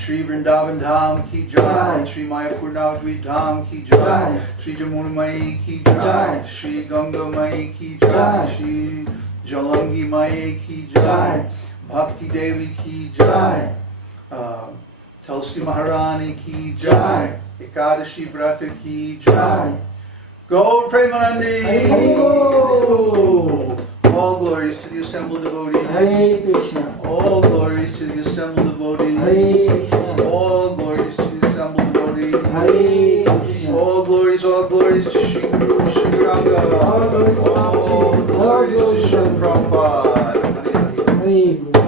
Shri Vrindavan Dham ki jai, Shri Mayapur Navadvip Dham ki jai, Shri Jamuna Mai ki jai, Shri Ganga Mai ki jai, Shri Jalangi Mai ki jai, Bhakti Devi ki jai, Tulsi Maharani ki jai, Ekadashi Vrata ki jai. Go Premanandi! All glories to the assembled devotees. Hare Krishna. All glories to the assembled devotees. Hare Krishna. All glories to the assembled devotees. Hare Krishna. All glories to Shri Guru Shri Ranga. All glories to All glories to Shri Prabhupada. Hare Krishna.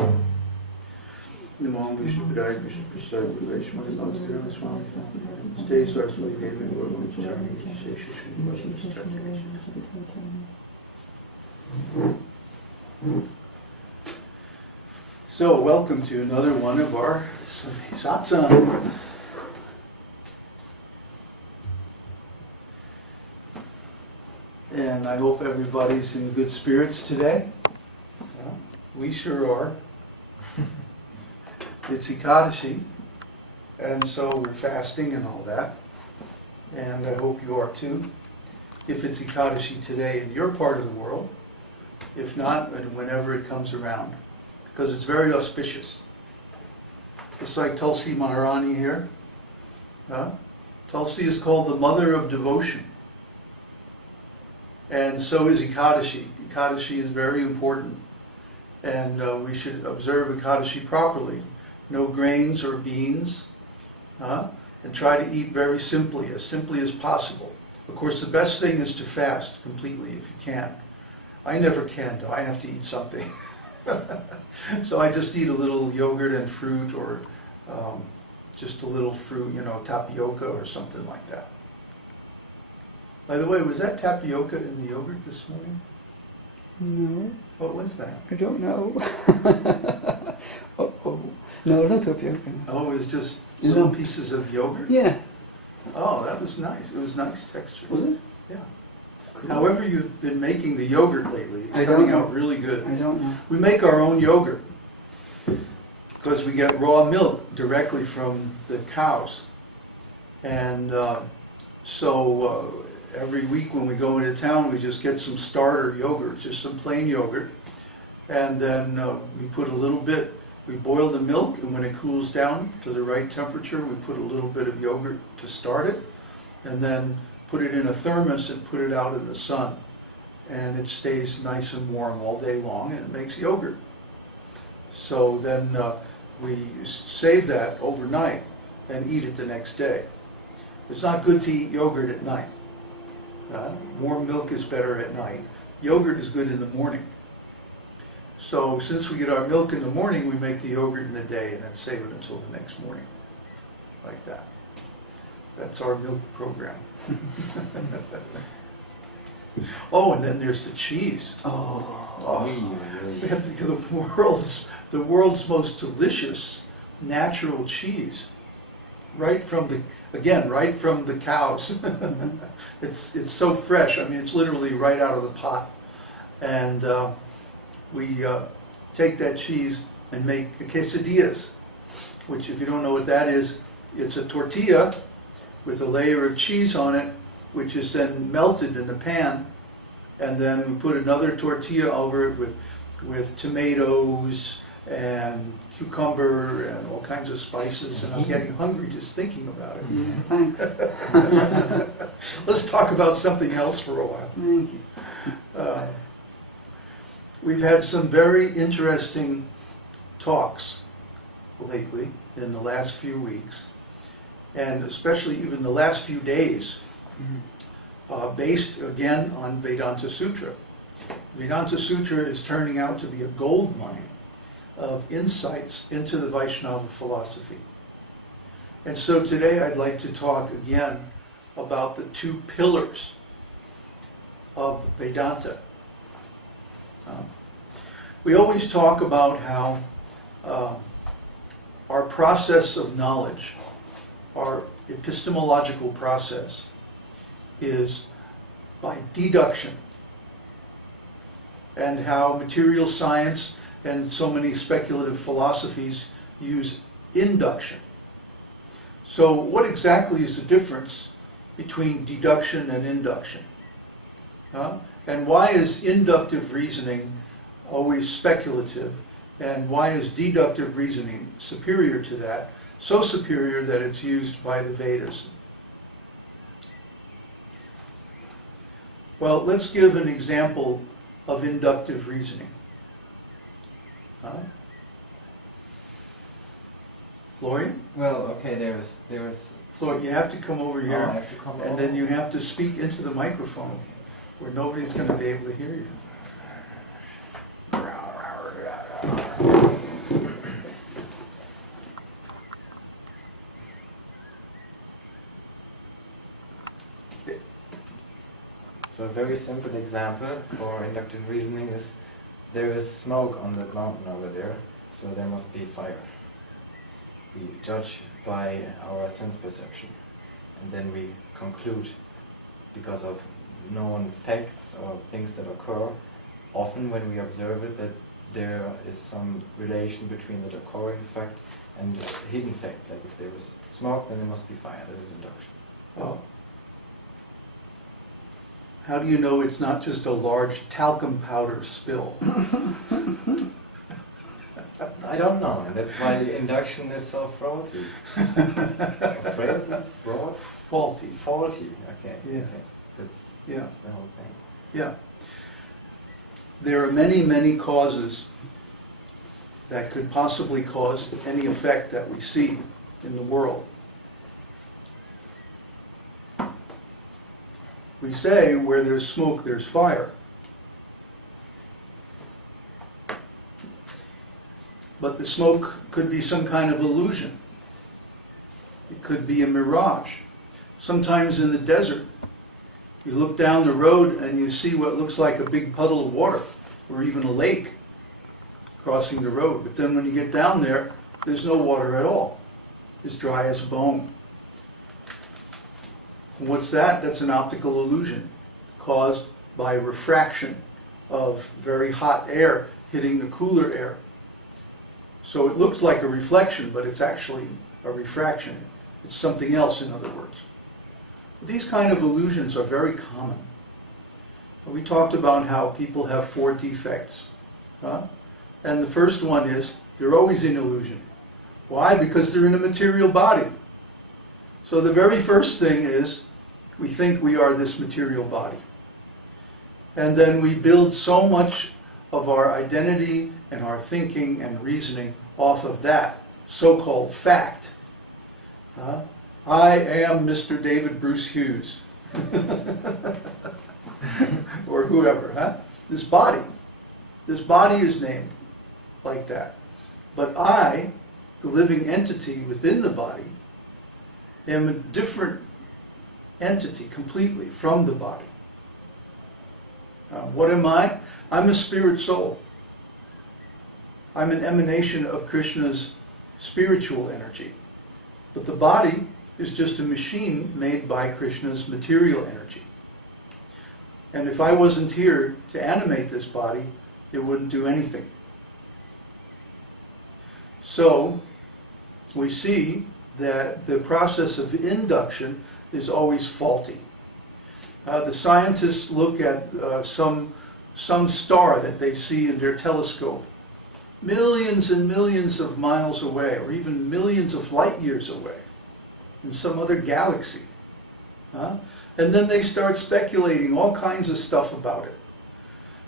Namo Vishnu Padaya Vishnu Prasad Vishnu Namaste Swami. Stay Saraswati Devi Guru Charani Shri So, welcome to another one of our Sunday Satsang. And I hope everybody's in good spirits today. Yeah, we sure are. It's Ekadashi, and so we're fasting and all that. And I hope you are too. If it's Ekadashi today in your part of the world, if not, whenever it comes around, because it's very auspicious. Just like Tulsi Maharani here. Tulsi is called the mother of devotion. And so is Ekadashi. Ekadashi is very important. And we should observe Ekadashi properly. No grains or beans. And try to eat very simply as possible. Of course, the best thing is to fast completely if you can. I never can, though. I have to eat something. So I just eat a little yogurt and fruit, or just a little fruit, tapioca or something like that. By the way, was that tapioca in the yogurt this morning? No. What was that? I don't know. No, it's not tapioca. Oh, it was just little pieces of yogurt? Yeah. Oh, that was nice. It was nice texture. Was it? Yeah. Cool. However you've been making the yogurt lately, it's I don't coming know. out really good. I don't know. We make our own yogurt because we get raw milk directly from the cows. And so every week when we go into town, we just get some starter yogurt, just some plain yogurt. And then we put a little bit, we boil the milk, and when it cools down to the right temperature, we put a little bit of yogurt to start it, and then put it in a thermos and put it out in the sun. And it stays nice and warm all day long, and it makes yogurt. So then we save that overnight and eat it the next day. It's not good to eat yogurt at night. Warm milk is better at night. Yogurt is good in the morning. So since we get our milk in the morning, we make the yogurt in the day and then save it until the next morning. Like that. That's our milk program. Oh, and then there's the cheese. We have the world's most delicious natural cheese. Right from the cows. It's so fresh. I mean, it's literally right out of the pot. And we take that cheese and make quesadillas, which, if you don't know what that is, it's a tortilla with a layer of cheese on it, which is then melted in the pan, and then we put another tortilla over it with tomatoes and cucumber and all kinds of spices, and I'm getting hungry just thinking about it. Yeah, thanks. Let's talk about something else for a while. Thank you. We've had some very interesting talks lately in the last few weeks, and especially even the last few days, based again on Vedānta-sūtra. Vedānta-sūtra is turning out to be a gold mine of insights into the Vaishnava philosophy. And so today I'd like to talk again about the two pillars of Vedanta. We always talk about how our process of knowledge, our epistemological process, is by deduction, and how material science and so many speculative philosophies use induction. So what exactly is the difference between deduction and induction? And why is inductive reasoning always speculative? And why is deductive reasoning superior to that? So superior that it's used by the Vedas. Well, let's give an example of inductive reasoning. Florian? Well, okay, there's. Florian, you have to come over Oh, I here, have to come and over. then you have to speak into the microphone, where nobody's going to be able to hear you. So a very simple example for inductive reasoning is there is smoke on that mountain over there, so there must be fire. We judge by our sense perception, and then we conclude because of known facts or things that occur, often when we observe it, that there is some relation between the occurring fact and the hidden fact. Like if there is smoke, then there must be fire. That is induction. Oh. How do you know it's not just a large talcum powder spill? I don't know, and that's why induction is so fraughty. Fraud? Faulty. Faulty, okay. Yeah. Okay. That's the whole thing. Yeah. There are many, many causes that could possibly cause any effect that we see in the world. We say where there's smoke, there's fire. But the smoke could be some kind of illusion. It could be a mirage. Sometimes in the desert, you look down the road and you see what looks like a big puddle of water, or even a lake crossing the road. But then when you get down there, there's no water at all. It's dry as a bone. And what's that? That's an optical illusion caused by refraction of very hot air hitting the cooler air. So it looks like a reflection, but it's actually a refraction. It's something else, in other words. These kind of illusions are very common. We talked about how people have 4 defects. And the first one is they're always in illusion. Why? Because they're in a material body. So the very first thing is we think we are this material body. And then we build so much of our identity and our thinking and reasoning off of that so-called fact. I am Mr. David Bruce Hughes. Or whoever. This body is named like that. But I, the living entity within the body, am a different entity completely from the body. What am I? I'm a spirit soul. I'm an emanation of Krishna's spiritual energy. But the body is just a machine made by Krishna's material energy. And if I wasn't here to animate this body, it wouldn't do anything. So, we see that the process of induction is always faulty. The scientists look at some star that they see in their telescope, millions and millions of miles away, or even millions of light years away, in some other galaxy. And then they start speculating all kinds of stuff about it.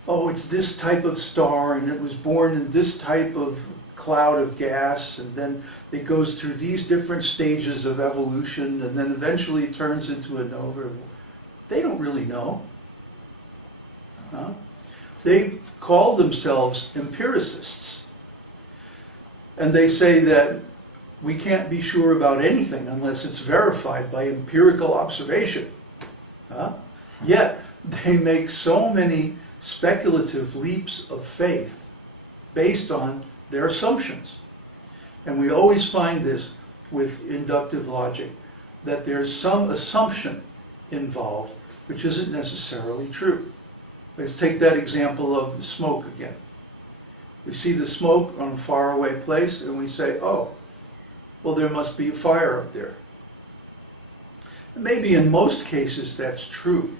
Oh, it's this type of star, and it was born in this type of cloud of gas, and then it goes through these different stages of evolution, and then eventually it turns into a nova. They don't really know. They call themselves empiricists. And they say that we can't be sure about anything unless it's verified by empirical observation. Yet, they make so many speculative leaps of faith based on their assumptions. And we always find this with inductive logic, that there's some assumption involved which isn't necessarily true. Let's take that example of the smoke again. We see the smoke on a faraway place and we say, oh, well, there must be a fire up there. Maybe in most cases that's true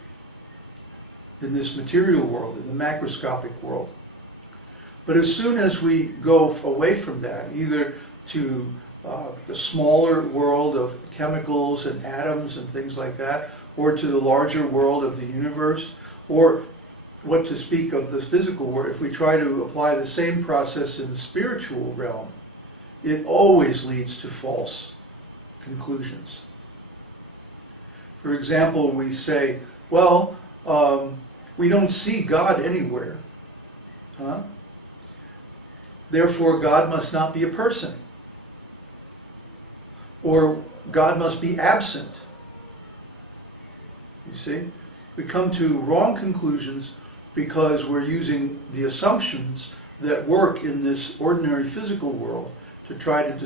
in this material world, in the macroscopic world. But as soon as we go away from that, either to the smaller world of chemicals and atoms and things like that, or to the larger world of the universe, or what to speak of the physical world, if we try to apply the same process in the spiritual realm, it always leads to false conclusions. For example, we say, well, we don't see God anywhere. Huh? Therefore, God must not be a person. Or God must be absent. You see? We come to wrong conclusions because we're using the assumptions that work in this ordinary physical world to try to